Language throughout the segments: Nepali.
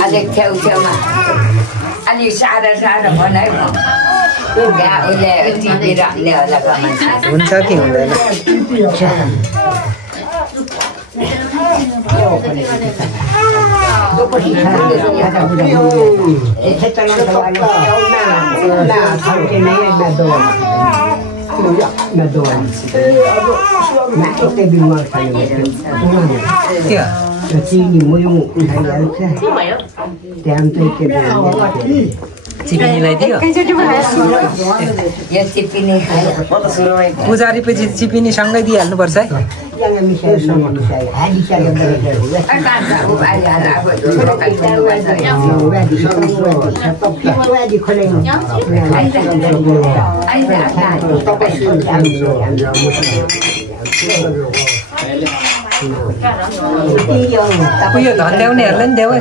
Adik jauh-jauh Ali सारा बनायो उगा उले टिभी राख्ने होला कमान हुन्छ कि हुँदैन चिपिनीलाई दियो पुजारी पछि चिपिनी सँगै दिइहाल्नु पर्छ है यो धन ल्याउनेहरूलाई नि देऊ है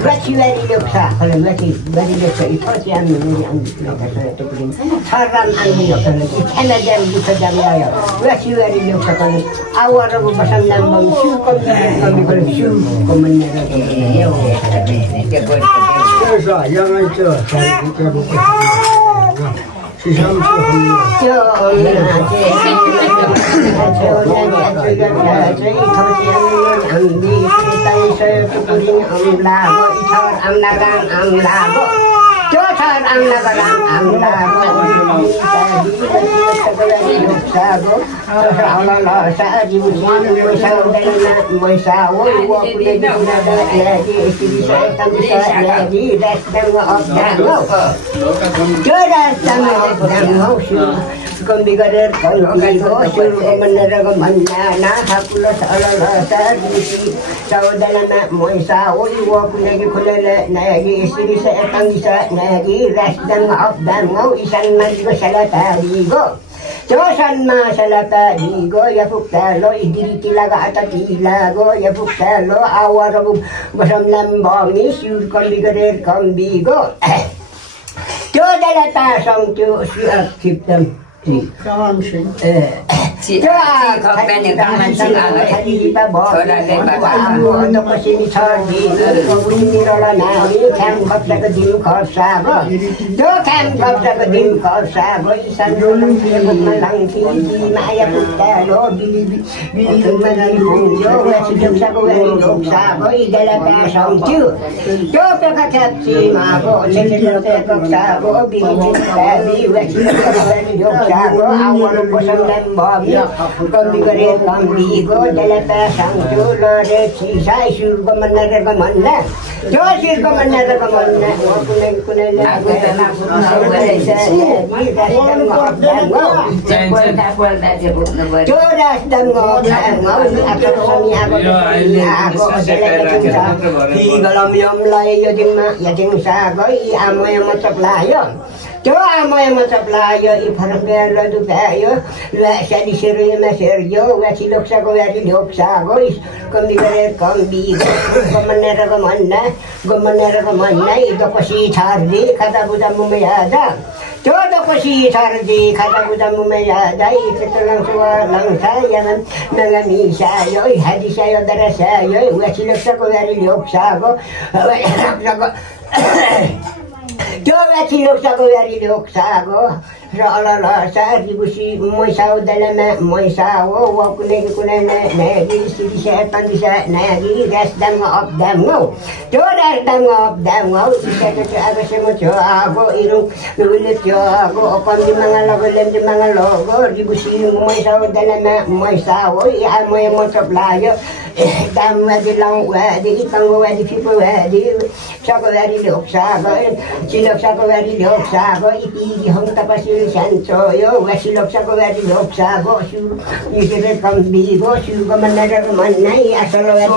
sanchoyo wasiloksa ko wadi loksa go su ikere kambi go su go manara go manai asalo wadi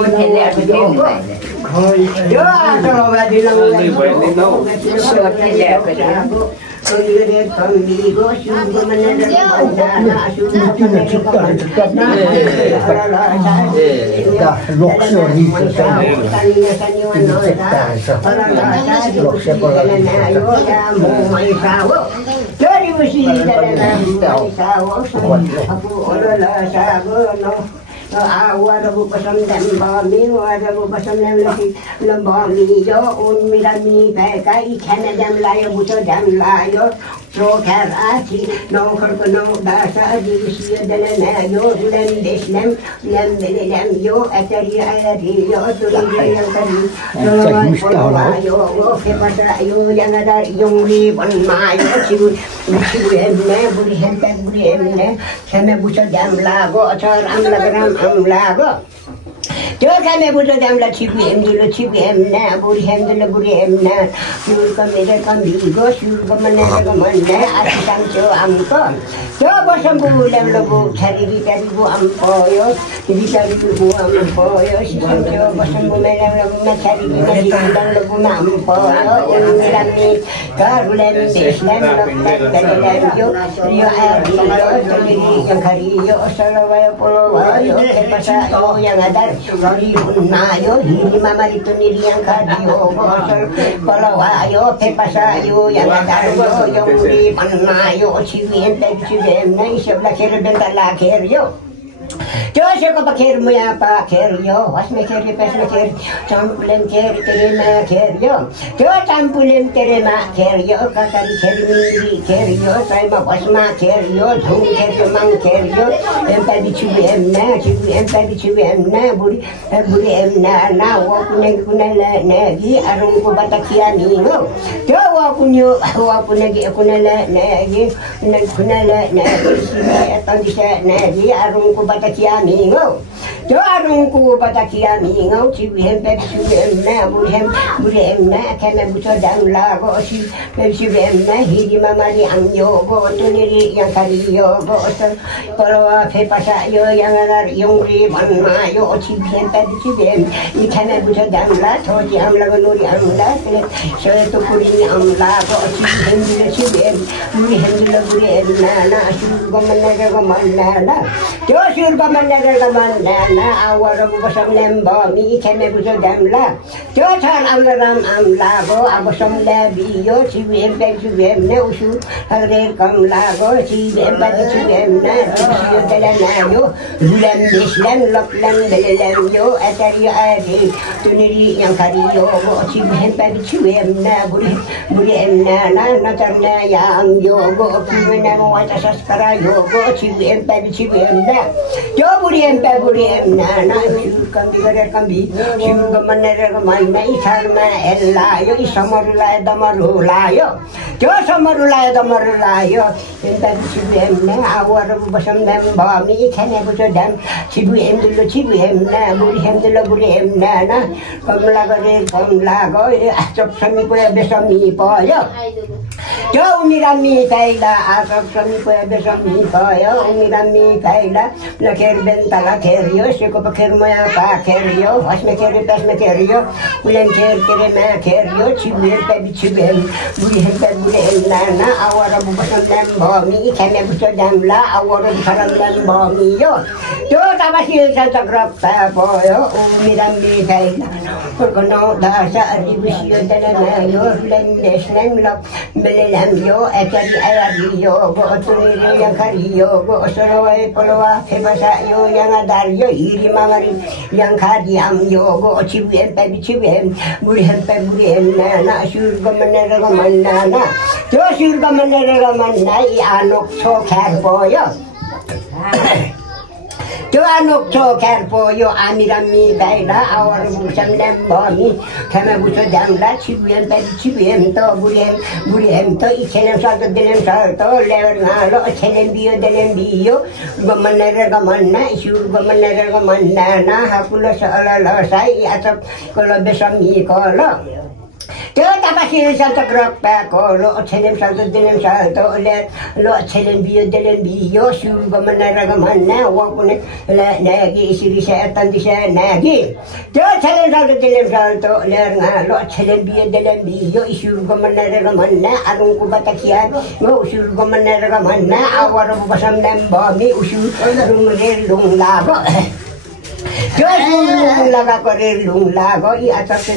yo asalo wadi lang Kaliret kambi go su go manara go manana su go Awarabu pasam dambami, awarabu pasam lagi lambami yo, unmirami pekai kena dam layo buto dam layo, troker ati, no korkono dasa divisi dalam yo, dalam deslam, dalam dalam yo, atari ayati yo, tuli yang kali, yo, kepasa yo yang ada yungri pun mayo, ciu emne, buri emne, kena buto dam lago, acar am lagram. Lago. Yo kami butuh dalam cipi dulu cipi emna, buri emna, syur kami bigo, syur kami asi samco amko. Yo bosam bulan logo cari bu ampo yo, cari bu ampo yo, si samco bosam bulan logo cari logo ampo yo, unirami karulen deslam yo yang kari yo salawaya polowayo, kepasa yo yang ada. Nayo, hindi mamarito niliyang kadiyo, palawayo, pepasayo, yang adaryo, yung ripanayo, siwin, pegsiwin, na isip la kirben talakeryo. Josh ko pakir mo ya pakiryo, was me kiri pes me kiri, champulem kiri terima kiryo, jo champulem terima kiryo, kakari kiri kiryo, saya ma was ma kiryo, dhum kiryo mang kiryo, empa bicu emna, buri emna, na wapuneng kunala nagi, arung ko batakia ningo, jo wapunegi kunala nagi, kunala nagi, sini atau bisa nagi, arung ko batakia mingo, jo arung ko batakia mingo, ciwem pep ciwem na, buri emna, kena buto dam lago, si pep ciwem na, hidi mamari amyo go, tuniri yang kariyo go, kalau pepasa yo yang ada yung riban mayo, ciwem pep ciwem, ikana buto dam la, toji am lago nuri am la, so itu kurini am lago, ciwem, buri emna, na, syurga manala, jo syurga manala, awarabu basam lemba, mi ikeme buto dam la, jo tar am lago, abasam labi yo, ciwem pep ciwem ne usu, harir kam lago, ciwem pep ciwem na, ciwem dalam yo, bulan deslam, loklam dalam yo, atari adi, tuniri yang kariyo, ciwem pep ciwem na, buri emna na, natarna yang yo, go, kumena mo atas askara yo, go, ciwem pep ciwem na, jo buri emna na, kambi, syurga manala isarma ella yo, isamarula damarula yo, jo samarula damarula yo, pep ciwem na, awarabu basam lemba, mi ikene buto dam, ciwem na, buri emna na, kamlago, asap sami ko besami po yo, jo umirami kaila, asap sami ko besami po yo, umirami kaila, laker bentala keryo, siko paker moya pa keryo, was me keryo, ulen kerma keryo, ciwem pep ciwem, buri emna na, awarabu basam lemba, mi ikene buto dam la, awarabu saram lemba mi yo, jo tabasil sa tagrap pa po yo, umirami kaila, kono dasa aribisyo dala yo, lendes lemlok, belelam yo, atari ayari yo, go tuniri yang kariyo, go sorowai polowa, pebasa yo yang adar yo, iri mamari yang kadiam yo, go ciwem pep ciwem, buri emna na, syurga manala na, jo syurga manala i anok so kerpo yo. Jo anok so kerpo yo, amirami kaila, awar busam lemba mi, kama buto damla, ciwem pep ciwem to, buri em to, ikelem salto, lewer ngalo, ikelem biyo, gamanna, syurga manala na, hakulo sa alala say, atap kolo besam i kolo. Yo tapasin Santa Cruz Paco, lo Chelem Santo Delem Salto, lo Chelem Bio Delem Bio, Surgamanaragamana, Wakune, Nagi, Sirisa, Tandisa, Nagi. Yo Chelem Santo Delem Salto, Lerna, lo Chelem Bio Delem Bio, Surgamanaragamana, Arungubatakia, no Surgamanaragamana, our Basam Lambo, Usu, Lung Lago. Yo laga correr lung lago y hasta que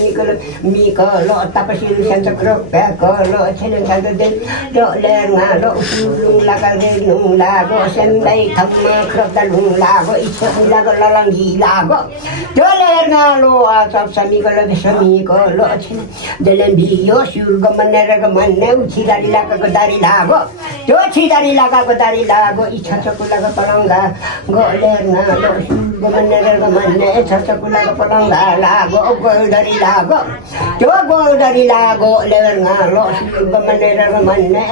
Nico lo tapasin Santa Cruz Paco lo Chelen Santo del lo lerna lo lung laga lung lago sembei tamma crota lung lago y so lago lalangi lago yo lerna lo hasta samico lo besamico lo Chelen del envío surgo manera que maneu chidari laga godari lago yo chidari laga godari lago y chacho laga palanga go lerna lo surgo manera Manne Chakula Palanga Lago, Goldari Lago, Goldari Lago, Lerna, Los, Manera Manne,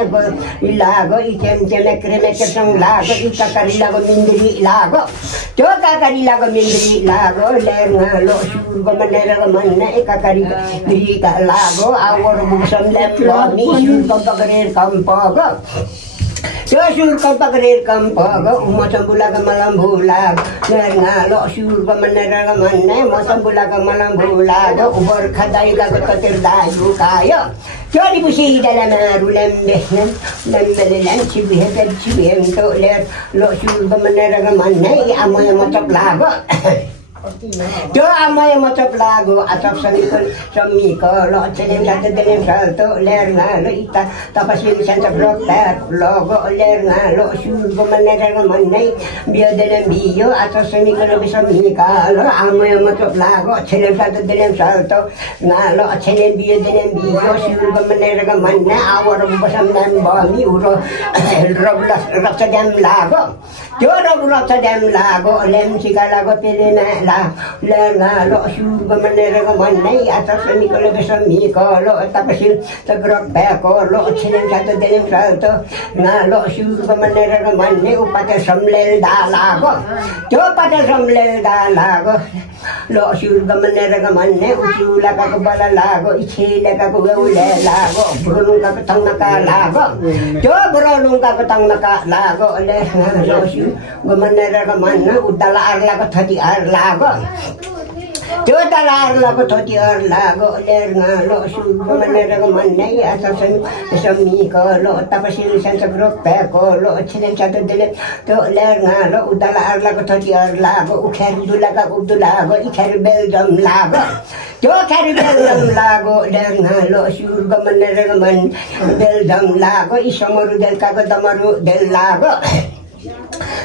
Lago, Item Cremation Lago, Ikakari Lago Mindri Lago, Jokakari Lago Mindri Lago, Lerna, Los, Manera Manne, Kakari Lago, our Musam Leplo, Nishu Compagare Campogo. Sur Compagare Campago, Mosambulaga Malambula, Nerna, Losur Manera Manne, Mosambulaga Malambula, Ubor Kadaiga Katirda, Yukayo. Jolly Bushi de la Marulem, Lembelan, Chibi, Chibi, Toler, Losur Manera Manne, Amoya Motoplago. Yo amoy motoplago atap samiko lo Chelem Santo Delem Salto lerna lo ita tapasin Santa Cruz logo lerna lo surgo manera manai bio delem bio atap samiko lo bisamika lo amoy motoplago Chelem Santo Delem Salto na lo Chelem bio delem bio surgo manera manai awar basam nam bami uro Rotterdam lago yo Rotterdam lago lem sigalago pelena Lerna lo surga manera manai atas mikolo besamiko lo tapasin tagrok beko lo Chelem Santo Delem Salto na lo surga manera manai upate samlel dalago jo pate samlel dalago lo surga manera manai usula ka bala lago ichile ka ule lago brunung ka tangna lago jo brunung ka tangna lago lerna lo surga manera manai udala arla ka thati lago Yo talar lago toti lago lerna lo surgo manera manai atasan samiko lo tapasin Santa Cruz Paco lo Chelem Santo Delem to lerna lo utalar lago toti lago ukerdulaga udulago ikerbelum lago yo kerbelum lago lerna lo surgo manera man beldam lago isomoru del kago damaru del lago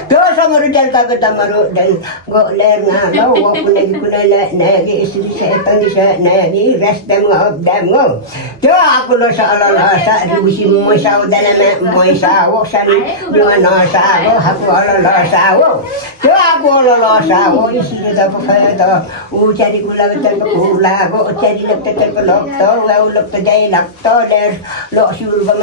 Terus sama rujal kagak tamaru dan go lerna lo walaupun lagi kunala nagi istri setan di nagi rest dem go. Jo aku lo salah sa ribusi moisau dalam moisau san dua sawo aku lo sawo. Jo aku lo sawo isi dah pakai dah cari gula betul gula go cari betul lokto lokto jai lokto der lo surga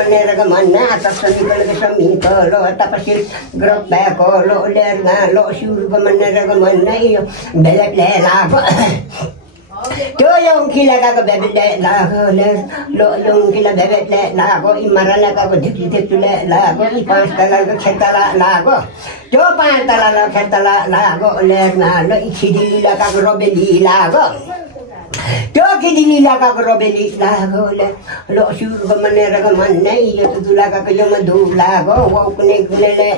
mana atas sini sami lo tapasin grup beko lo lerna lo surga mana iyo belak lago jo yung kila ka bebet lago lo yung kila bebet lago imarala ka dikit lago ipastala khetala lago jo pantala khetala lago lerna lo ichidila ka robeli lago jo kidila ka robeli lago lo surga mana iyo tudula ka yo madulago wa kune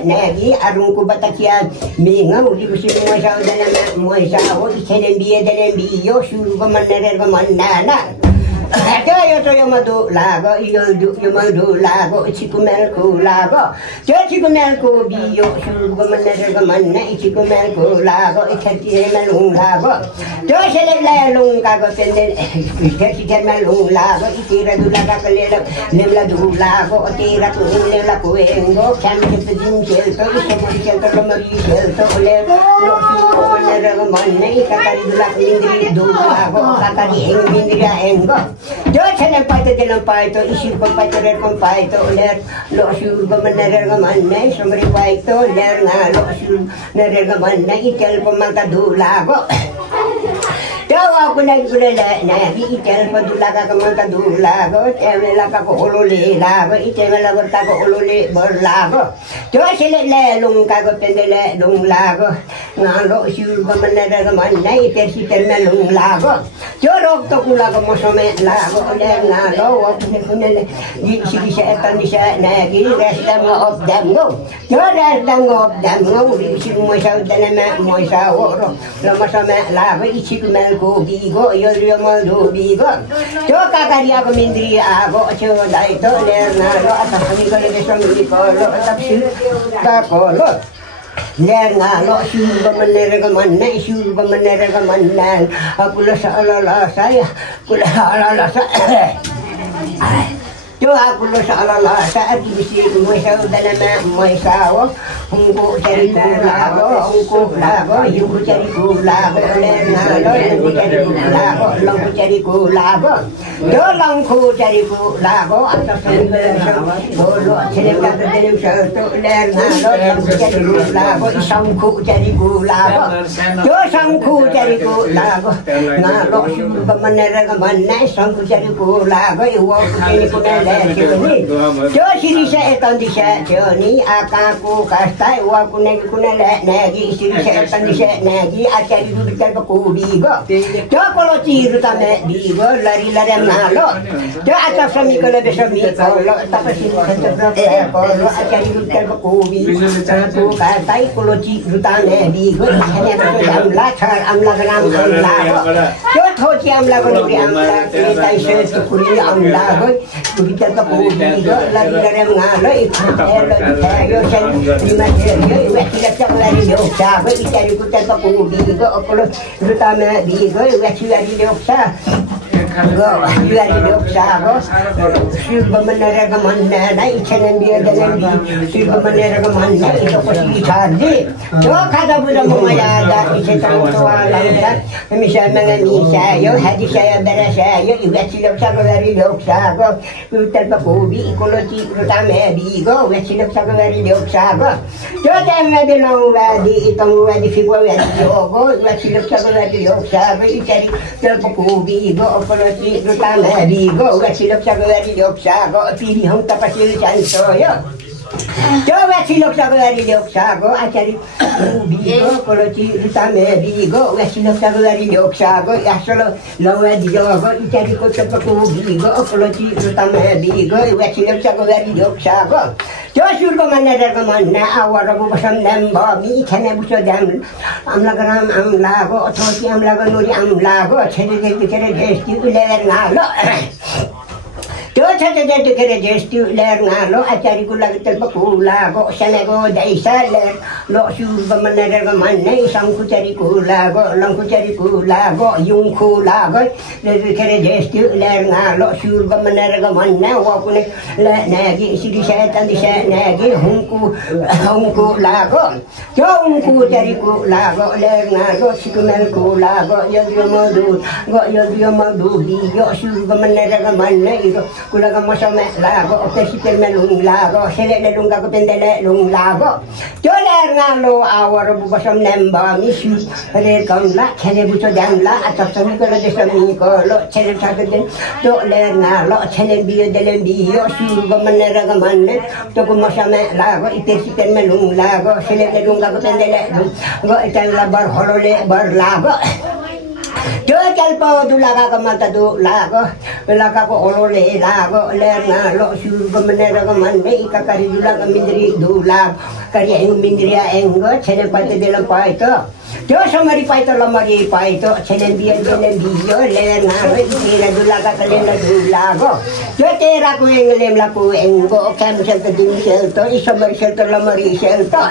nagi arung ku batakian minga uli busi moisa dana moisa o Chelem bio surga mana Yo madu lago, yo madu lago, chikumelku lago. Yo chikumelku bio, surga mana chikumelku lago, ikati melung lago. Yo selelung kago pendel, ikati melung lago, ikira dulaga kalelo, lemla dulago, tira ku lemla ku engo, kamit pejin selto, ikati selto kamari selto le, lo surga mana ikati dulaga indri dulago, kakari indri engo. Yo Chelem Santo paito, isip ko paito rer kong paito, ler lo surga manera manai, somri paito, ler nga lo surga manera manai, itel po magkadulago. त्यो कुनै कुराले नाकी इटेलको दुलाकाको मन्त दुलाको त्यहाँ लगाको ओलोले लागो इटेमा लगताको ओलोले भर लागो त्यो सेले लुङ्काको पेन्देले लुङ लागो नालो सिउको मन्नेरको मन्नै पेर्सी पेर्मा लुङ लागो त्यो रोग त कुलाको मौसमे लागो ले नालो कुनै कुनैले सिकिसे तनिसे नाकी रेस्टमा अब्दाङ्गो त्यो रेस्टमा अब्दाङ्गो सिक मैसा उदनेमा मैसा हो र मौसमे लागो इछिको मेलको बिगो यो मधु बिगो त्यो काकारियाको मिन्द्री आगो त्यो दाइ त लेर्ना र अथानी गरेको सङ्गीको लो तपसिल काको lerna lo siuba manerega manne siuba manerega manne akula sala saya kula ala sa jo akula sala sa bisi moisa dalama moisa wo unko cari kulago unko kulago yuku cari kulago lerna lo yuku cari kulago longku cari kulago jo longku cari kulago atas lo celaka dalam satu lerna lo longku cari kulago sangku cari kulago jo sangku cari kulago na lo siuba manerega manne sangku cari kulago iwo kini kunale jo sirisa etandisa joni akaku kastai wa kunale nagi sirisa etandisa nagi acari dudukal bakubigo jo kolo ciru tame bigo lari nalo jo atas samikolo besamikolo tapasi kolo acari dudukal bakubigo aku kastai kolo ciru tame bigo hanya amla char amla gram amla jo thochi amla ko ni amla tai se tukuri amla ko dudukal bakubigo lari nalo yo sen lima yo wetila lari yo sa ko itari kutal bakubigo kolo rutame bigo wetila yo sa go lari yo sa go silba manera manna nai chenen dia dalam silba manera manna itu pasti charge jo kada buda maya da ise tang wala da misal mangani saya hadi saya bara saya wetila sa go lari yo sa go kutal bakubi ekologi rutame bigo wetila sa go lari yo sa go jo temme de no wadi itong wadi figwa wadi yo go wetila sa go lari yo sa go itari tel bakubi go ekologi rutame bigo wetila sa go lari yo sa go pili hong tapasil chanso yo jo wetila sa go lari yo sa go acari bigo ekologi rutame bigo wetila sa go lari yo sa go asolo lawadi yo go itari ko bakubi go ekologi rutame bigo wetila sa go lari yo sa go jo surga manera ko manna awara ko basam nemba mi khane buso dam amla gram amla go thosi amla go nuri amla go chhere gesti uler ngalo jo chhere gesti uler ngalo acari kula tel bakula go sane go daisa ler lo surga manera ko manna samku cari kula go langku cari kula go yung kula go chere gesti uler ngalo surga manera ko manna wa kune la nagi sidi setan di nagi hungku lago jo hungku cari ku lago ler ngalo sikumel ku lago yo madu yo surga manera ko manna ito kulaga masame lago opesipel melung lago sele lunga ko pendele lung lago jo ler ngalo awar bubasam nemba misu re kamla chene buso damla atapsami ko la desami ko lo chene sagden to ler ngalo chene biyo delen biyo surga manera ko manne to ko masame lago ipesipel melung lago sele lunga ko pendele go itan labar holole bar lago jo kalpo dulaga ka mata dulago laga ko olole lago lerna lo surga manera ko manne ikakari dulaga mindri dulag kari eng mindria engo chene pate delam paito jo samari paito lamari paito chene bian biyo lerna lo ikira dulaga kalena dulago jo tera ko englem la ko engo kam sel to dum sel to isamari sel to lamari sel to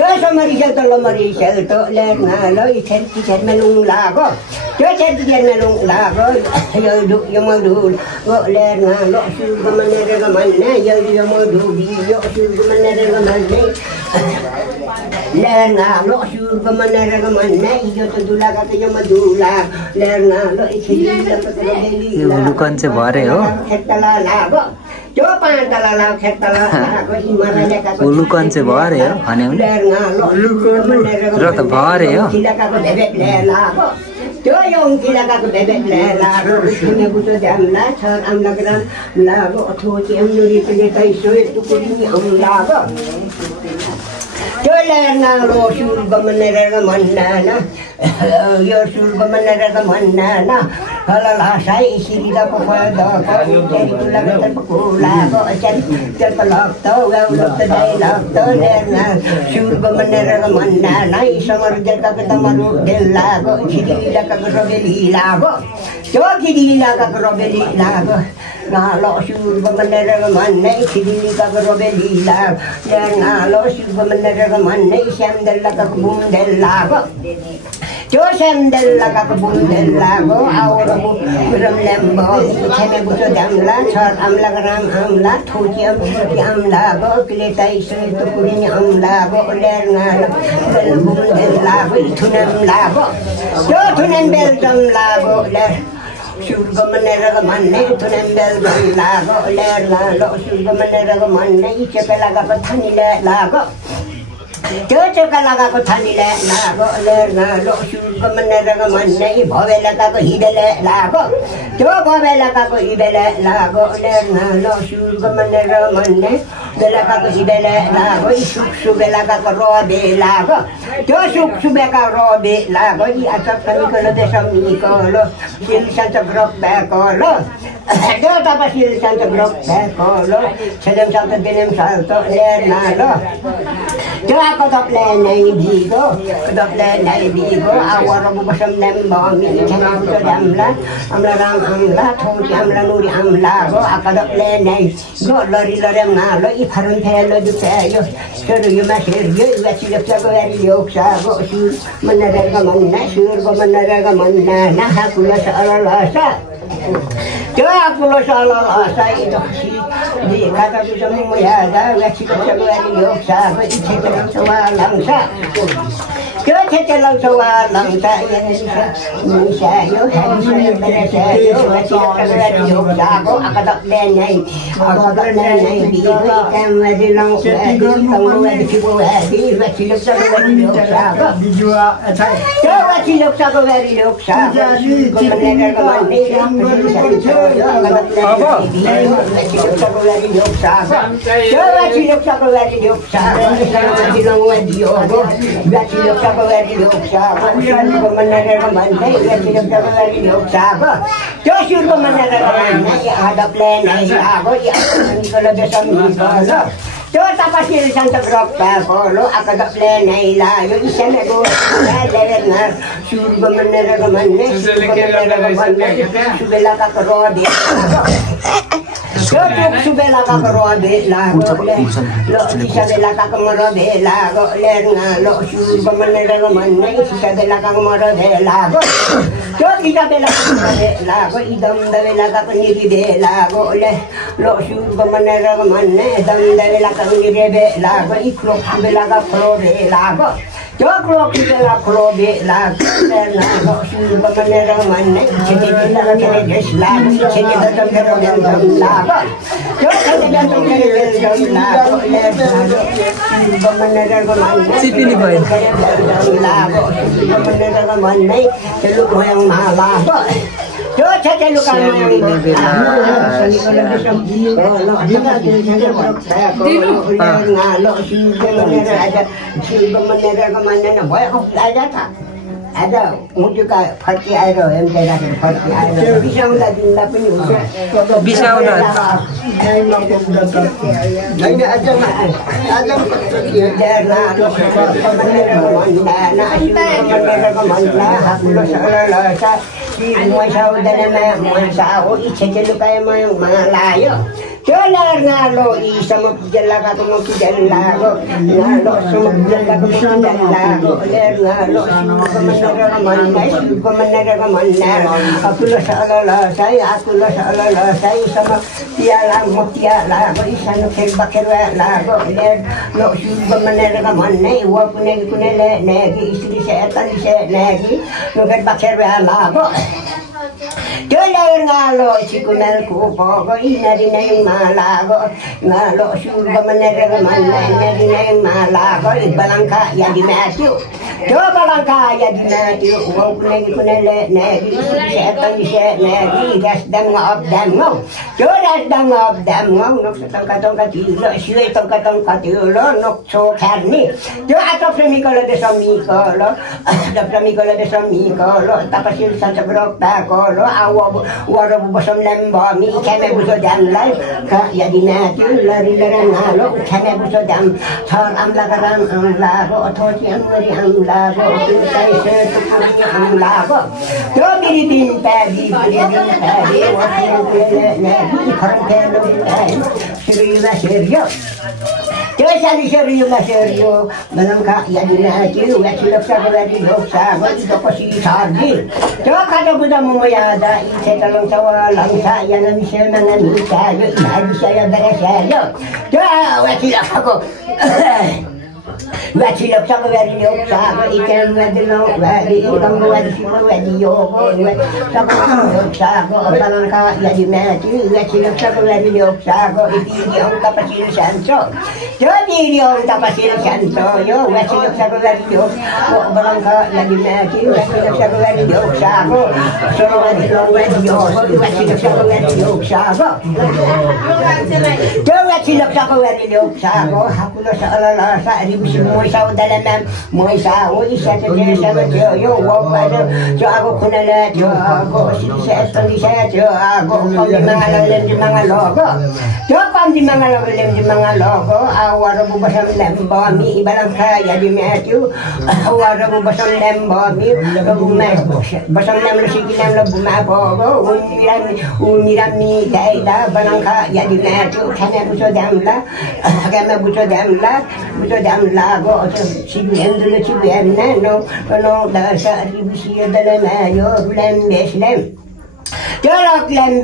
jo samari sel to lamari sel to lerna lo ikir melung lago jo cher melung lago yo madu go lerna lo surga manera ko manne yo madu biyo surga manera ko manne lerna lo surga manera ko manne yo to dulaga to yo madula lerna lo ikira to deli दुकान चाहिँ भरे हो खेतला लाgo jo pantala la खेतला लाgo हिमालय का दुकान चाहिँ भरे हो भने lerna lo surga manera ko र त भरे हो खिलाका को देबे लाgo त्यो यौकिलाको बेबेले लागो सुने बुझो जामला छ आमला ग्राम लागो अथोची अमनुरी पनि कैसो टुकुरी हम लागो त्यो लेना रो सुर गमनेर मन्ना यो सुर गमनेर मन्ना हलला साई सिरिदा पफद तेरी तुला गत कोलाको अचल चल लक्त व लक्त दाइ लक्त लेना सुर गमनेर मन्ना नाइ समर जका तमरु देल लागो खिदिला का रबेली लागो त्यो खिदिला का रबेली लागो नालो सुर गमनेर मन्ना खिदिला का रबेली लाग नालो सुर गमनेर मन्ना श्यामदल्ला का बुंदेल लागो त्यो श्यामदल लगाको बुंदेल लागो आउरो रम lembo छेमे बुझो जामला छर आमला ग्राम आमला थोची आमला गो क्लेताई से तो पुरी आमला गो लेर नाल बुंदेल लागो थुनम लागो त्यो थुनम बेल जम लागो लेर सुरगमनेर मन्ने थुनम बेल जम लागो लेर नालो सुरगमनेर मन्ने चेपे लगाको थानीले लागो त्यो चेका लगाको थानीले लागो लेर नालो सुरगमनेर मन्ने भवे लगाको हिबेले लागो त्यो भवे लगाको हिबेले लागो लेर नालो सुरगमनेर मन्ने बेलाको हिबेले लागो सुक सुबेलाको रोबे लागो त्यो सुक सुबेका रोबे लागो इ आचक कमिकलो देशमिकलो सिल सन्त ग्रुप बेकलो त्यो तपसिल सन्त ग्रुप बेकलो छेलम सन्त बेनेम सन्त लेर नालो त्यो आको दप्ले नै बिगो दप्ले नै बिगो आवर बसम नेम बमी छेमा बुझो जामला आमला राम आमला थोची आमला नुरी आमला गो आको दप्ले नै गो लरी लरेम नालो इ फरन थेलो दुपेयो सर यो मासेर यो वाची लप्चाको यारी योक्सा गो सुर मनरेगा मन्ना सुर गो मनरेगा मन्ना ना हाकुला सललसा त्यो आकुलो सललसा इ दक्षी दि खाता बुझो मुयादा वाची लप्चाको यारी योक्सा गो इ छेतरम सवा लंसा त्यो छेतरम सवा लंसा निसा यो हानी बरेसा यो वाची लप्चाको यारी योक्सा गो आकदले नै आकदले नै बिगो काम दिलौ त्यो वाची लोक्साको व्यारी लोक्सा गमनेरको मन्ने लोक्साको व्यारी लोक्सा त्यो वाची लोक्साको व्यारी लोक्सा दिलौ दियो वाची लोक्साको व्यारी लोक्सा गमनेरको मन्ने वाची लोक्साको व्यारी लोक्सा त्यो सुरको मन्नेरको मन्ने आदपले नै आगो निकलो देशम निकलो त्यो तपसिल सन्त ग्रुप बेकलो आकदप्ले नै लाग्यो इसेमेको लेर न सुर गमनेरको मन्ने सुबेलाको रोबे त्यो सुबेलाको रोबे लागो सुबेलाको रोबे लागो लेर न लो सुर गमनेरको मन्ने सुबेलाको रोबे लागो त्यो सुबेलाको रोबे लागो इदम दबेलाको निबे लागो ले लो सुर गमनेरको मन्ने दम दबेलाको निबे लागो इ क्रोक सुबेलाको फ्लोबे लागो त्यो क्रोक सुबेला फ्लोबे लागो लेर न लो सुर गमनेरको मन्ने छेतेलाको केरे देश लागो छेतेलाको केरे लागो त्यो छेतेलाको केरे देश लागो लेर न लो सुर गमनेरको मन्ने सिपिनी भयो लागो गमनेरको मन्ने तेलु भयङ मालागो त्यो छेतेलुका आज मुटुका फर्की आएर एमकै राखेर फर्की आएर बिसाउँदा दिँदा पनि हुन्छ बिसाउँदा त्यो नालो इ समुप जल्लाको मुखी जल्लाको नालो समुप जल्लाको मुखी जल्लाको लेर नालो गमनेरको मन्ना आकुलो सललसाई सम पियाला मोतियाला बडी सानो खेल बखेर लागो लेर लो गमनेरको मन्नै व कुनै ले नेगी स्त्री से तली से नेगी नुगट बखेर लागो Tulay ngalo sikunal kupo ko inari na yung malago ngalo surga manera manari na yung malago ibalangka ya di Matthew do balangka ya di Matthew uang kunay negi setan di negi das dam of them no do das dam of them no nok tong katilo siwe tong katilo nok so karni do atau premikolo de samikolo da premikolo de samikolo tapasil sa brok ta kolo waro bosom lembo mi keme buso dam lai ka ya di Matthew lari ngalo keme buso dam thar amla garam amla go thoti amri amla go sai se tu amla go do biri din pa di wa ne kharam ke lo seriyo Terus serius dalam kak ya di Matthew ya silap sabar di dosa bagi kapasi sardi coba kata budak memayada saya tolong tawa langsa ya nabi saya mengani saya nabi saya berasa coba wasilap aku wasilap sabar di dosa ikan wadino wadi orang wadi semua wadi yogo sabar dosa dalam kak ya di Matthew wasilap sabar di dosa itu yang kapasi sanso jadi orang tapasil santo yo wasilap sabar di dosa balangka lagi mati wasilap sabar di dosa solo wadi yo wasilap sabar di dosa do wasilap sabar di dosa aku lo salah sa ribu semua sa dalam moi sa isa te sama yo wado jo aku kunala jo aku saya tadi saya jo aku pam di mangalogo jo pam di mangalogo awara bu basam lembo mi balangka ya di Matthew awara bu basam lembo mi basam lembo sikinan lo buma bogo umiran mi daida balangka ya di Matthew kana buso damla go sibu emna no da sa ribu siya dalama yo lem Jorok lem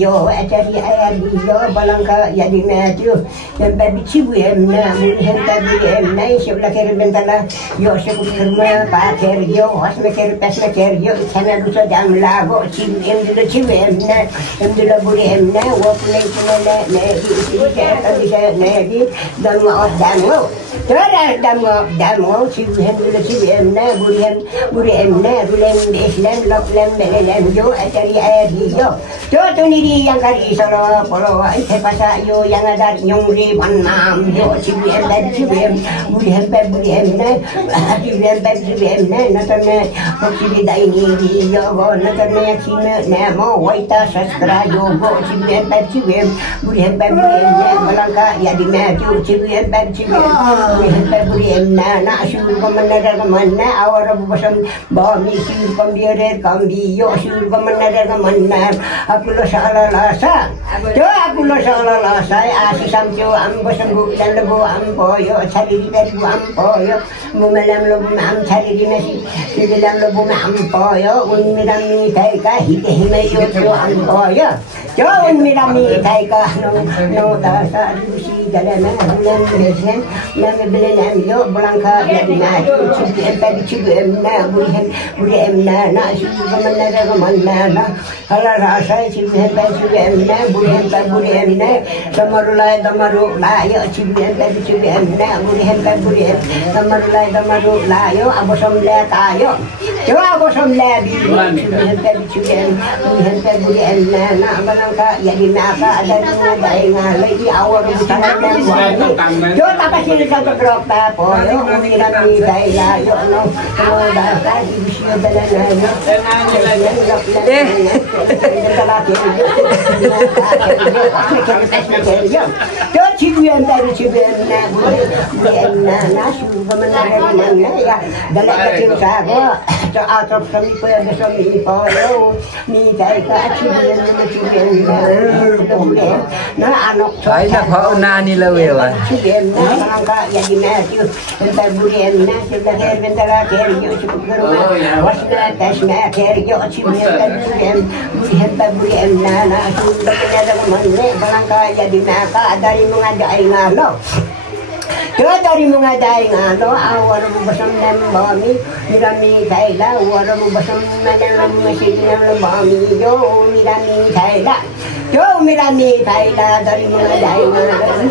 yo atari ayali yo balangka ya di Matthew yang babi cibu emna mungkin babi emna sebelah kiri bentala yo sebelah kerma paker yo hasme kiri pesme kiri yo sana buso jam lago cibu emna buri emna wapun emna negi dan maaf dango Jorok dango cibu emna buri emna rulem Islam lok lem yo atari ayali yo tu ni yang kali solo polo ite pasa yo yang ada nyongri manam yo cibu buri emna natane cibu dai ni yo go natane cina nemo waita sastra yo go cibu buri emna balangka ya di Matthew cibu buri emna na syur komanda awar basam ba mi syur kombiere kambi yo syur komanda aku lo salah lasa asi samjo ambo sembuh dan lebo ambo yo cari di dari ambo yo mumelam lo am cari di nasi di dalam lo ambo yo unmiram ni taika hime yo ambo yo unmiram ni taika no dasa rusi dalam nam belenam yo balangka ya di Matthew cibu emna buri emna na cibu komanda hala rasa cibu emna buri emna damaru layo cibu emna buri emna damaru layo abosom le tayo jo abosom le bi cibu emna buri emna na balangka ya di naka ada dai ngalai awal jo tapasil sa prokta po yo umirami dai layo no dasa ibisyo dalana cibu emna nasu komanda ya dalak kecil sago atau kami punya besok ni taika cibu emna na anak Ay nako nani lawewa cibu emna angka ya di Matthew bentar buri emna sebelah bentar yo cukup germa wasna tasma yo cibu emna buri emna na sudah ada mana balangka ya di Maka dari mengadai ngalo dari mengadai ngalo awal basam lembo mi Mirami Kaila, Waramu Basam, Madam Machine, Bami, Yo, Mirami Kaila. Yo, Mirami Kaila, Darimuna Daina,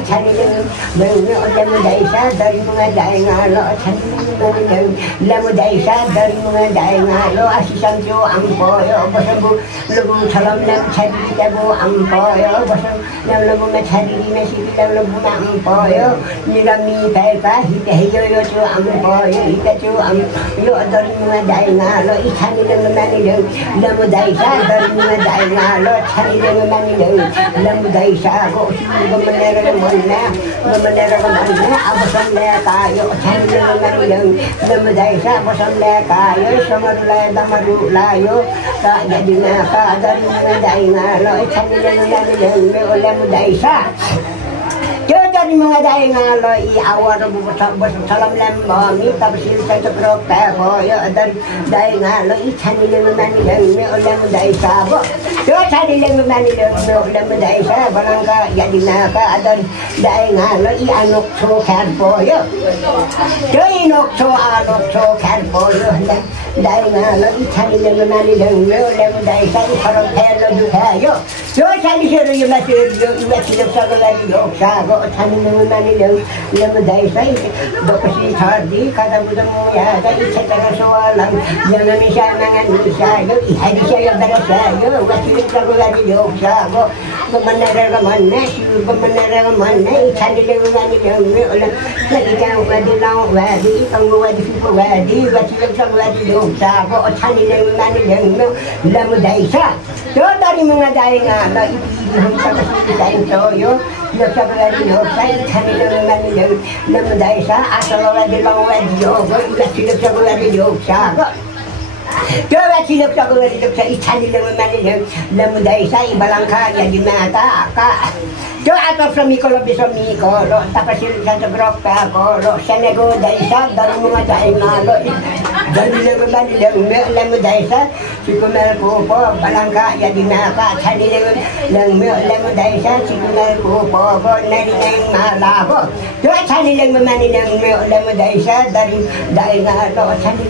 Channing, Lemudaisa, Darimuna Daina, Channing, Lemudaisa, Darimuna Daina, Lo Asisanjo, Ampoyo, Basabu, Labu Salam, Chadibu, Ampoyo, Basam, Labu Chadi, Messi, Labu Ampoyo, Mirami Kaila, Hitayo to Ampoyo, Hitachu, Yo, Darimuna Daina, Lo Itani, Lemani, Lemudaisa, Darimuna Daina, Lo Chadi, Lemudaisa, go to the Manera Mona, the Manera Mona, Abasam Leka, Chani, Lemudaisa, Abasam Leka, Samarla, Damaru, Layo, Yadinaka, Darimuna Daina, Lo Chani, Lemudaisa. Jadi mengadai ngaloi awal salam lembah ni tapi satu kereta boyo dan dai ngaloi cani lemani oleh dai sabo. Yo cani lemani oleh dai sabo balangka jadi naka ada dai ngaloi anok chokan boyo. Jadi anok chokan boyo dai ngaloi cani lemani oleh dai sabo kalau hello juga yo. Yo cani seru yo masih sabo lagi yo sabo. Chani Lemani Lemudaisa, Dokasi Tardi, Kadabudamu, Chekara Soalam, Yanamisha, Nanganisha, Hadisha, Barasa, Wati Yoksabo, the Manera Manesh, the Manera Mane, Chani Lemani, Ladikan, Wadilau, Wadi, Wadi, Wati Yoksabo, Chani Lemani Lemudaisa. Don't tell him that I am Yo sabari yo sai thani lemani lemudaisa asalo di lawan yo go ila sabari yo sago yo ila sabari yo sai thani lemani lemudaisa ibalangka ya di mata aka yo ato samiko lo tapasil sa grokta ko lo senego daisa daru mga daina lo dari lemani lemudaisa sikumel ko po balangka ya di mata thani lemudaisa sikumel ko po nari malabo yo chani lemani lemudaisa dari daina lo chani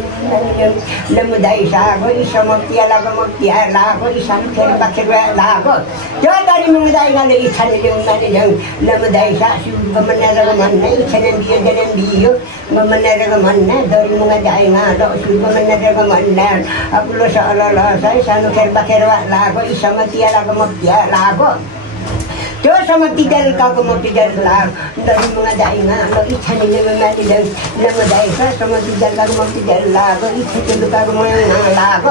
lemudaisa go isamoktia lago isam bakira lago yo dari mengdaina le chani lemudaisa sugamana manne chani biyo mamana manne dari mengdaina lo sugamana manne apulo sala sai sanu bakira lago isamoktia lago Yo sama tidak kamu tidak lah dari mengadaina lo ikan ini memang lemudaisa sama tidak kamu tidak lah lo ikan kamu yang lah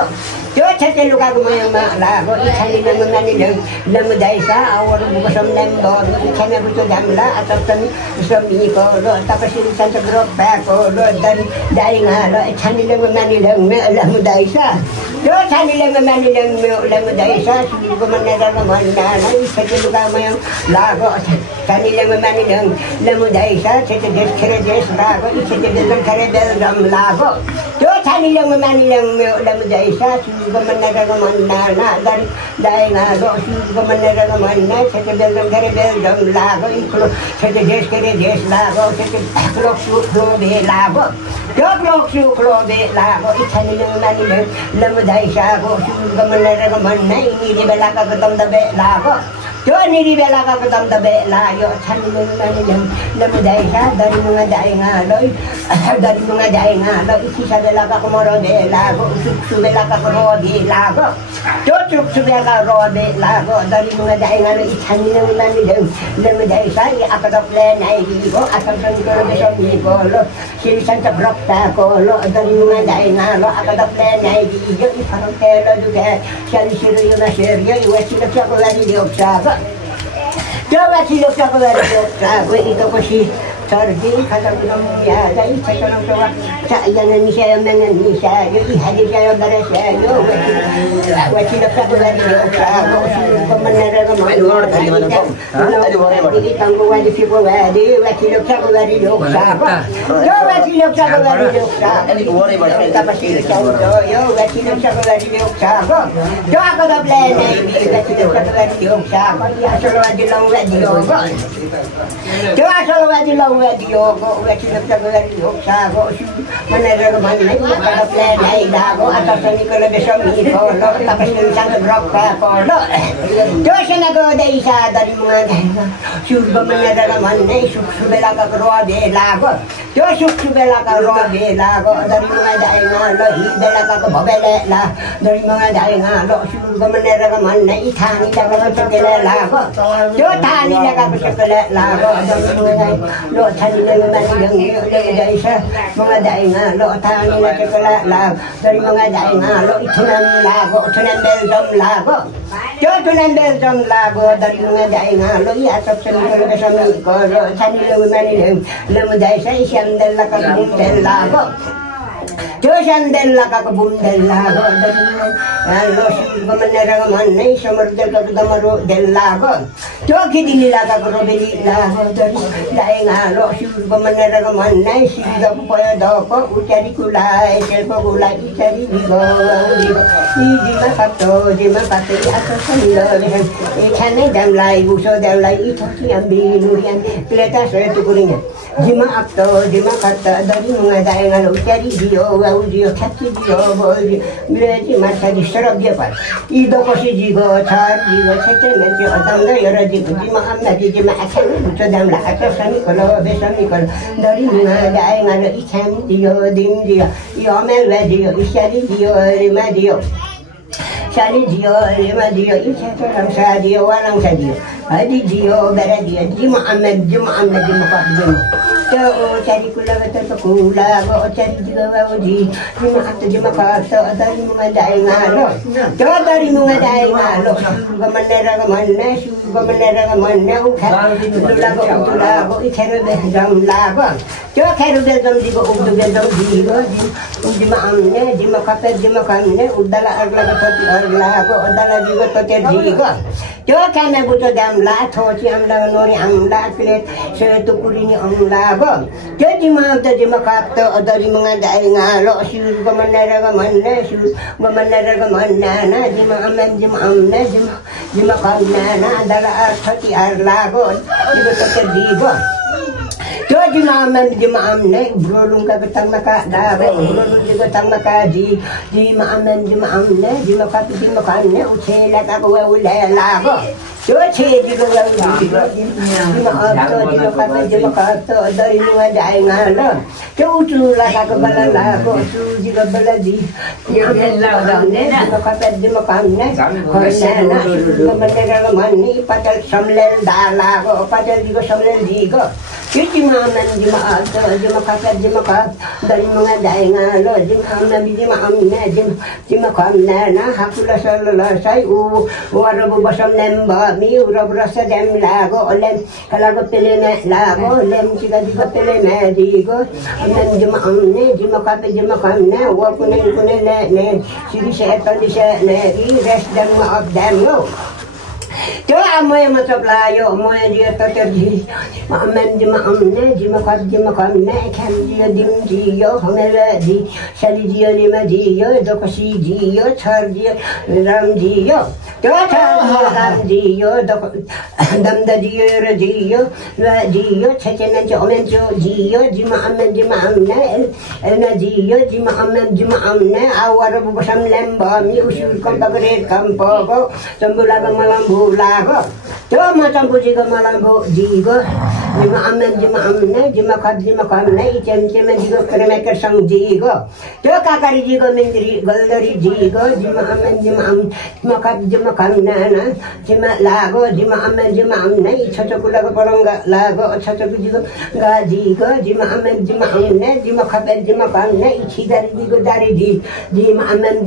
yo cakap luka kamu yang lah lo ikan ini memang lemudaisa awal bukan lembor ikan yang betul damla atau semi ko lo tapi silisan seberapa pak ko lo dari lo ikan ini memang lemudaisa yo ikan ini memang lemudaisa sudah menera mana cakap luka kamu yang lago kani lemani lemudaisa cete des lago cete des kare dam lago to kani lemani lemudaisa suga manera manna dan dai lago suga manera manna cete des kare dam lago iklo cete des kare des lago cete klok su be lago klok su be lago kani lemani lemudaisa go suga manera manna ini di belaka ketam da be lago yo ni di belaka ketam da be la yo chani lemudaisa dari mengadaina lo isisa belaka komoro de lago su belaka komoro de lago yo su belaka ro de lago dari mengadaina lo chani lemudaisa ya akadap le nai di go akadap ko beso ni go lo silisan tabrokta ko lo dari mengadaina lo akadap le nai di yo iparang lo duke sali siru yo na serio yo sila ko lagi di observe Coba sih dokter aku itu pasti Sardi kata bilang ya dari saya coba saya ni saya mengen saya jadi hadis saya dari saya wajib dokter aku pemenera kemana dari mana kau ada orang ini tanggung wajib siapa wajib dokter aku dari dokter wajib dokter aku dari dokter ini orang mana kita pasti yo wajib dokter aku dari dokter yo aku dah plan wajib dokter aku dari dokter ya selalu wajib long wajib yo selalu wajib long Diogo, Diogo, Manera Manai, Dago, Atanicola de Somico, Tapasan Roca, Josanago de Isa, Darimana, Subamanera Manai, Subelaga Robe Lago, Josuk Subelaga Robe Lago, Darimana Diana, Delaga Bobella, Darimana Diana, Subamanera Manai, Tani, Lago, Jotani Laga Lago, no Tani mga dainga lo tani na chocolate lag dari mga dainga lo itunan lago tunan Belgium lago jo tunan Belgium lago dari mga dainga lo iasap sa mga kasami ko lo tani lo manilem lo dai sa isang dala ka bumdel lago Josan della kakabundella, lo manera manai samardel kakadamaro delago. Joki dinila kakabelila, dainga lo manera manai siga poya doko ucari kulai selpo kulai cari digo. Di makato atas sandal. Ikan damlai buso damlai itu yang binurian kelihatan saya tukurinya. Jima kata dari mengadai lo cari dia audio catchy dia boy mileti marca di serap dia pak ido kosi jigo char jigo chete menje atanga yara jigo jima amna jima akan buto dam la atas sami kalau besami kalau dari mengadai ngalo ikan dia dim dia iomel dia isali dia lima dia Sali dia, lima dia, itu orang sadia, orang sadia. Adi dia, bera dia, jima amed, jima kau jima. Cari kula kata kula, kau cari juga wajib. Jima kau dari mengadai ngalo. Dari mengadai ngalo. Kemenera kemana, Tulago, ikhero bezam lago. Kero bezam digo, bezam digo. Jima kapet, jima kamne, udala arla lago, udala digo toter digo. Kena butuh damla, thoci amla, nori amla, filet, setukuri amla. Jadi jima kapto, dari mengadai ngalo, siul kemenera kemana, jima amna, jima kamna, adalah arti arlago, digo toter digo. Jadi jima amne, brolung ka betang maka dabe, brolung juga tang maka di jima amne, jima kapi jima kanne, ucela ka ko ule lago. Jo che digo jima kapi jima kato dari nuwa dai ngalo. Jo utu la ka bala lago, tu digo bala di. Jima kapi jima kanne, konne na manni patal samlel dalago, patal digo samlel digo. Jima kapat dari mga dainga lo jima kamna na hakula salasay warabu basam nemba mi urabrasa dem lago olem kalago pelena lago lem chiga digo pelena digo amnan jima kamna wa kunen ne siri setan di ne rest dem of them lo Jo amoy mataplayo amoy dia terjadi amen jima amne jima kamne kan dia dim dia hamela di sali dia lima dia dokasi dia char dia ram dia jo ram dia damda dia dia la dia chechena jo amen jo dia jima amne elna dia jima amne awar busam lemba mi usul kam bagre kam pogo sambulaga malambu lago, coba macam pujiga malambo jigo, jima amne, jima kamne, icem jigo kremeker sang jigo, coba kakari jigo mendiri goldari jigo, jima kamne na, jima lago, jima amne, cocok lago porongga lago, cocok jigo ga jigo, jima amne, jima kamne, ichi dari jigo dari jima amne,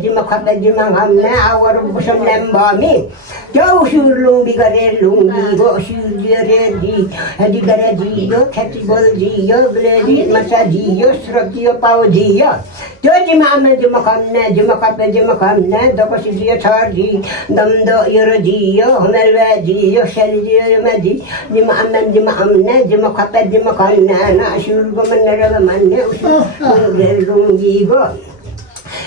jima kamne, awar busam lembami. Jauh surlung bigare lungi go surjere di gare jiyo category jiyo bledi masa jiyo srabjiyo pau jiyo jo jima kamne doko jiyo char ji damdo yoro jiyo homelwe jiyo shali jiyo madi jima amne jima kamne na surgo manera manne usul lungi go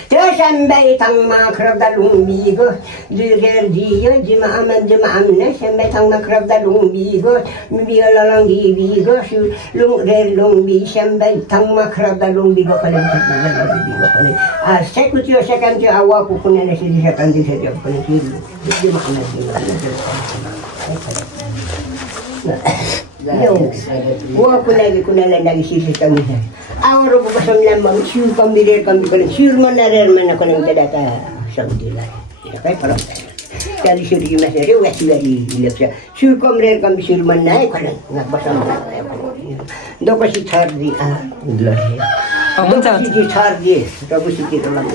Sampai tangma kerap dalung bigo, juga dia jema amne sampai tangma kerap dalung bigo, bigo lalang bigo, lung relung bi sampai tangma kerap dalung bigo kalau bigo kalau. Saya kuciyo saya kan je awak punya nasi saya kan je saya kalau jema amne Wah kuna lagi sisi kami. Awak rupa pasang lambang siu kami kalau siu mana kalau tidak ada Saudi lah. Tidak kaya perang. Jadi siu di mana saya wesi dari Indonesia. Siu kami siu mana kalau nak pasang lambang. Doko si chardi Doko si chardi. Doko si kita lama.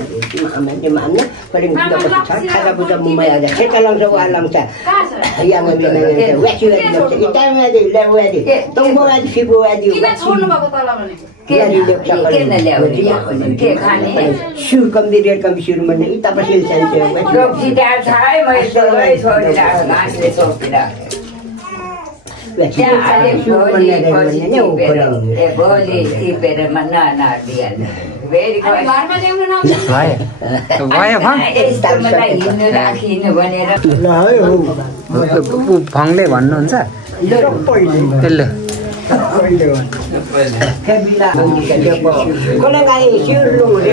Di mana paling doko si chardi. Kada buta mumaya ada. Kita lang sa alam sa. Yang ada wesi dari Indonesia. Kita ada level ada. Tunggu ada sibu ada. Siu kami siu mana. Ita pasal saja. Dok kita cai mai soi nas le sopira. Ya ada boleh tipe mana dia. Very good. Why bang? Bangले भन्नुहुन्छ त्यसले Kalau ngai siurung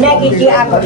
nagi apa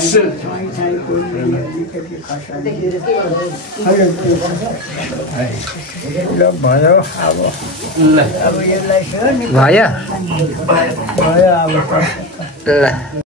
是。भयो अब ल अब यसलाई भयो भयो अब ल